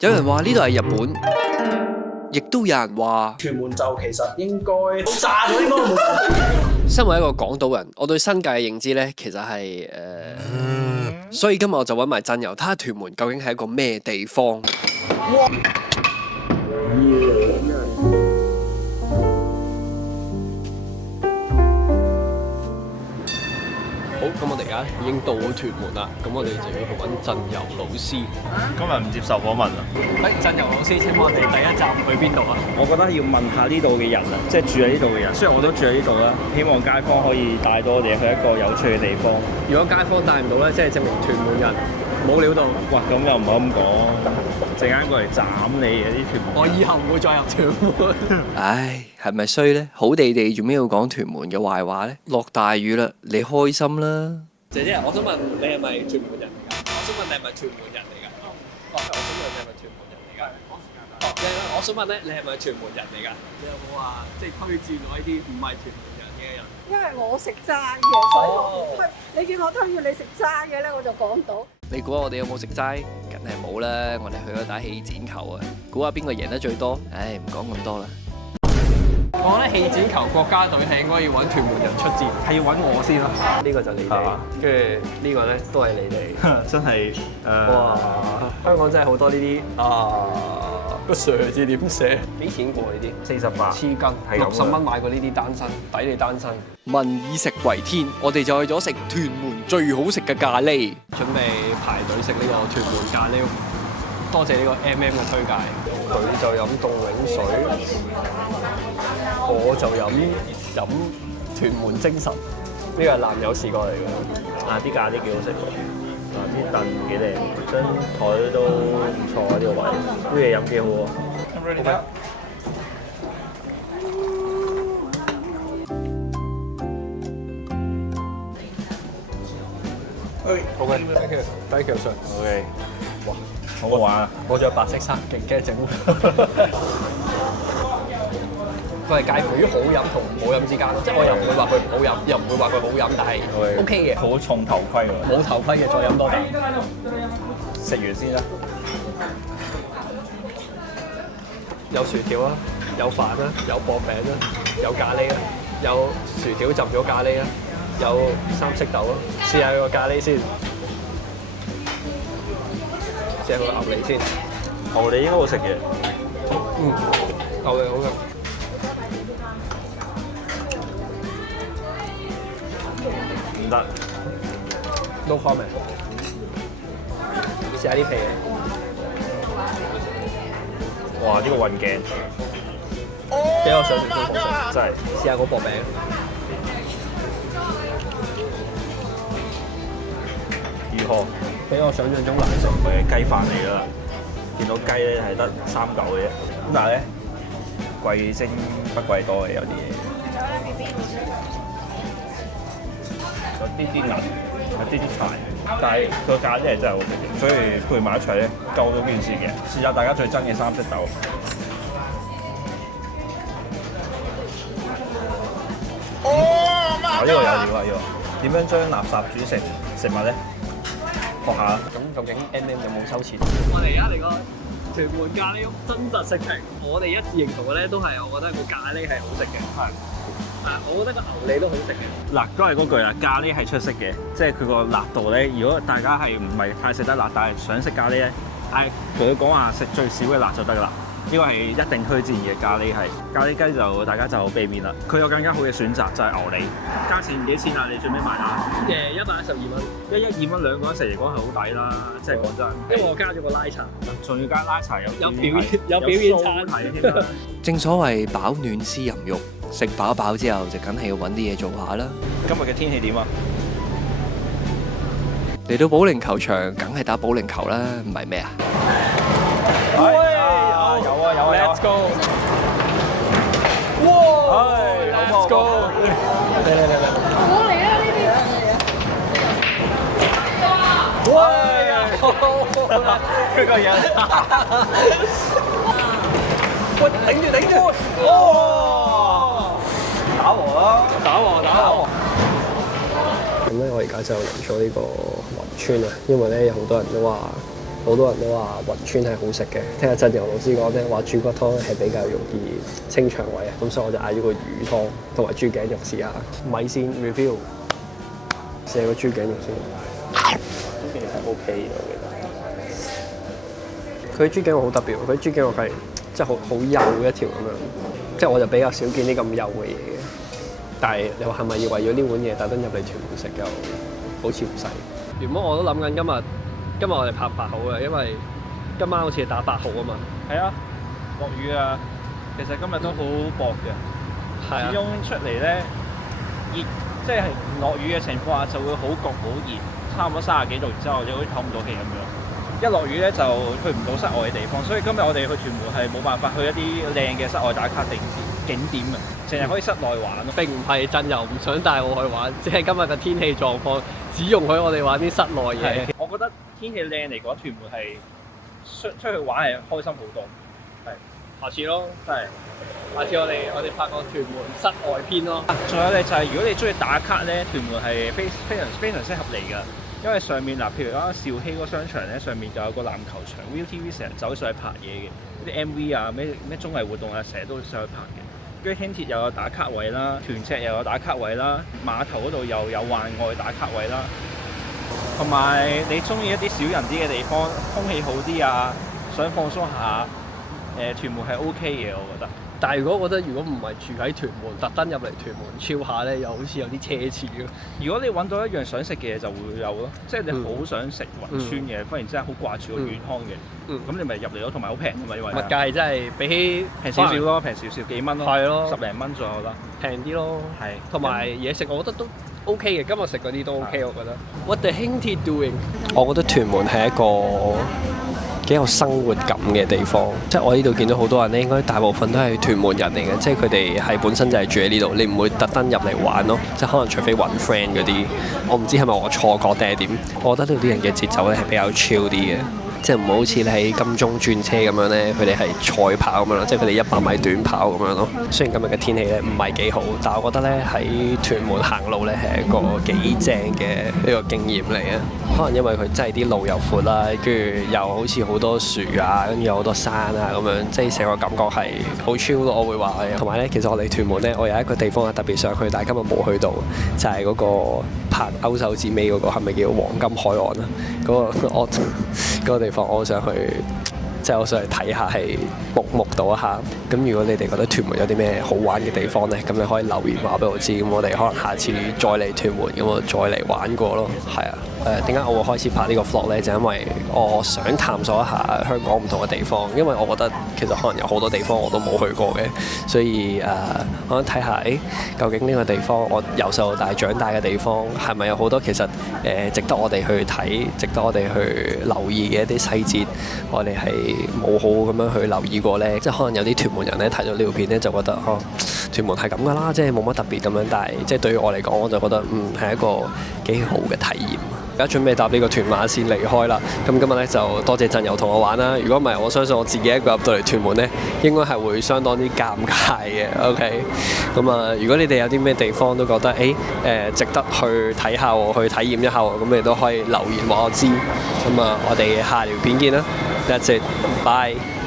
有人話呢度係日本，亦都有人話屯門就其實應該炸咗，應該冇。身為一個港島人，我對新界嘅認知呢，其實係所以今日我就揾埋真友，睇下屯門究竟係一個咩地方。好，咁我哋而家已經到咗屯門啦，咁我哋就要去揾真友老師。今日唔接受訪問啊！真友老師，請問我哋第一站去邊度啊？我覺得要問下呢度嘅人啊，即係住喺呢度嘅人。雖然我都住喺呢度啦，希望街坊可以帶多我哋去一個有趣嘅地方。如果街坊帶唔到咧，即係證明屯門人冇料到。哇！咁又唔好咁講，陣間過嚟斬你嘅啲屯門。我以後唔會再入屯門。唉，係咪衰咧？好地地做咩要講屯門嘅壞話咧？落大雨啦，你開心啦！姐姐，我想問你係咪屯門人嚟㗎？我想問你係咪屯門人嚟㗎？我想問你係咪屯門人嚟㗎？我想問咧，你係咪屯門人嚟㗎？你有冇話即係推薦我呢啲唔係屯門人嘅人？因為我食齋嘅，所以我推。你叫我推薦你食齋嘅咧，我就講到。你估下我哋有冇食齋？梗係冇啦！我哋去咗打氣剪球啊！估下邊個贏得最多？唉，唔講咁多啦。我覺得氣剪球國家隊係應該要揾屯門人出戰，係要揾我先咯。呢個就你哋，跟住呢個咧都係你哋。真係哇！香港真係好多呢啲個蛇字點寫？幾錢過呢啲48黐筋，係咁60蚊買過呢啲單身，抵你單身。民以食為天，我哋就去咗食屯門最好食嘅咖喱，準備排隊食呢個屯門咖喱。多謝呢個 MM 嘅推介。佢就飲凍檸水，我就飲屯門精神。呢個係男友試過嚟嘅。啲咖喱幾好食喎，啲凳幾靚，張台都唔錯啊！呢個位啲嘢飲幾好喎。OK。OK，thank you sir。OK。哇，好好玩啊！我着白色衫，勁驚整污。佢係介乎於好飲同唔好飲之間咯，即係我又唔會話佢唔好飲，又唔會話佢好飲，但係 OK 嘅。好重頭盔喎。冇頭盔嘅，再飲多啖。食完先啦。有薯條啦，有飯啦，有薄餅啦，有咖喱啦，有薯條浸咗咖喱啦，有三色豆啦。試下個咖喱先，試下個牛脷先。牛脷應該好食嘅。牛脷好食。唔得 No comment。試下啲皮嘅。哇！呢個運鏡比我想象中好食，真係。試下個薄餅。如何？比我想象中難食。佢係雞飯嚟㗎啦，見到雞咧係得3嚿嘅啫，咁但係咧貴精不貴多嘅有啲嘢。有啲啲韌，有啲啲柴，但係個價真係好食嘅，所以配埋一齊咧夠咗件事嘅。試下大家最憎嘅三色豆。呢個有料啊！呢個點樣將垃圾煮成食物咧？學下啦。咁究竟 MM 有冇收錢？我哋而家嚟個屯門咖喱屋真實食評，我哋一致認同嘅咧都係，我覺得個咖喱係好食嘅。係。我覺得個牛脷都好食嘅。嗱，都係嗰句啦，咖喱係出色嘅，即係佢個辣度咧。如果大家係唔係太食得辣，但係想食咖喱咧，同佢講話食最少嘅辣就得㗎啦。呢個係一定推薦嘅咖喱係。咖喱雞就大家就避免啦。佢有更加好嘅選擇就係牛脷。價錢幾錢啊？你最尾埋單112蚊。112蚊兩個人食嚟講係好抵啦，即係講真。因為我加咗個拉茶，仲要加拉茶有表演餐睇添啦。正所謂飽暖思淫慾，食飽飽之後就梗係要揾啲嘢做下啦。今日嘅天氣點啊？嚟到保齡球場，梗係打保齡球啦，唔係咩啊？有啊 ！Let's go！ 哇 ！Let's go！ 嚟！我嚟啦呢邊。喂！佢個人，喂，頂住！哇！打和啦！打和！咁咧，我而家就嚟咗呢個雲村啊，因為咧有好多人都話好多人都話雲川係好食嘅。聽阿振游老師講咧，話豬骨湯係比較容易清腸胃啊，咁所以我就嗌咗個魚湯同埋豬頸肉試下。米線 review， 試下個豬頸肉先。其實 OK 嘅，我覺得。佢豬頸肉好特別喎，佢豬頸肉係即係好幼嘅一條咁樣，即係我就比較少見啲咁幼嘅嘢嘅。但係你話係咪要為咗呢碗嘢特登入嚟屯門食又好似唔使？原本我都諗緊今日我哋拍8號嘅，因為今晚好似係打8號啊嘛。係啊，落雨啊，其實今日都好薄嘅。係啊，始終出嚟咧熱，即係唔落雨嘅情況下就會好焗好熱，差唔多30幾度，然之後就好似唞唔到氣咁樣。一落雨咧就去唔到室外嘅地方，所以今日我哋去屯門係冇辦法去一啲靚嘅室外打卡景點啊，淨係可以室內玩咯。並唔係振游唔想帶我去玩，只係今日嘅天氣狀況只容許我哋玩啲室內嘢。我覺得天氣靚嚟講，屯門係出去玩係開心好多。係，下次咯，真係。下次我哋拍個屯門室外篇咯。仲有咧就係如果你中意打卡咧，屯門係非常適合嚟㗎。因為上面嗱，譬如啱啱兆禧嗰商場咧，上面就有個籃球場 ，ViuTV 成日走上去拍嘢嘅，啲 MV 啊，咩綜藝活動啊，成日都上去拍嘅。跟住輕鐵又有打卡位啦，屯赤又有打卡位啦，碼頭嗰度又有環外打卡位啦。同埋你中意一啲少人啲嘅地方，空氣好啲啊，想放鬆下，屯門係 OK 嘅，我覺得。但係如果唔係住喺屯門，特登入嚟屯門超下咧，又好似有啲奢侈咯。如果你揾到一樣想食嘅嘢，就會有咯。即係你好想食雲川嘅，忽然之間好掛住個魚湯嘅，咁你咪入嚟咯。同埋好平㗎嘛，因為物價真係比起平少少咯，平少少幾蚊咯，係咯10零蚊左右啦，平啲咯。係，同埋嘢食，我覺得都 OK 嘅。今日食嗰啲都 OK，我覺得。What the Hinty doing？ 我覺得屯門係一個幾有生活感嘅地方，即係我呢度見到好多人咧，應該大部分都係屯門人嚟嘅，即係佢哋係本身就係住喺呢度，你唔會特登入嚟玩咯，即係可能除非揾 friend 嗰啲，我唔知係咪我錯覺定係點，我覺得呢度啲人嘅節奏咧係比較 chill 啲嘅。即係唔好好似你喺金鐘轉車咁樣咧，佢哋係賽跑咁樣咯，即係佢哋100米短跑咁樣咯。雖然今日嘅天氣咧唔係幾好，但係我覺得咧喺屯門行路咧係一個幾正嘅一個經驗嚟嘅。可能因為佢真係啲路又闊啦，跟住又好似好多樹啊，跟住有好多山啊咁樣，即係成個感覺係好 chill 咯。我會話係。同埋咧，其實我嚟屯門咧，我有一個地方係特別想去，但係今日冇去到，就係嗰個拍歐手指尾嗰個，係咪叫黃金海岸啊？嗰個地方我好想去，即係我想去睇下，係目睹一下。咁如果你哋覺得屯門有啲咩好玩嘅地方咧，咁你可以留言話俾我知。咁我哋可能下次再嚟屯門，咁我再嚟玩過咯。係啊。點解我會開始拍呢個 vlog 咧？就因為我想探索一下香港唔同嘅地方，因為我覺得其實可能有好多地方我都冇去過嘅，所以我想睇下究竟呢個地方我由細到大長大嘅地方係咪有好多其實值得我哋去睇、值得我哋去留意嘅一啲細節，我哋係冇好咁樣去留意過咧。即係可能有啲屯門人咧睇咗呢條片咧就覺得屯門係咁噶啦，即係冇乜特別咁樣，但係即係對於我嚟講，我就覺得係一個幾好嘅體驗。而家準備搭呢個屯馬線離開啦。咁今日咧就多謝振游同我玩啦。如果唔係，我相信我自己一個入到嚟屯門咧，應該係會相當之尷尬嘅。OK，咁啊，如果你哋有啲咩地方都覺得值得去睇下喎，去體驗一下喎，咁你都可以留言話我知。咁啊，我哋下條片見啦。That's it，bye。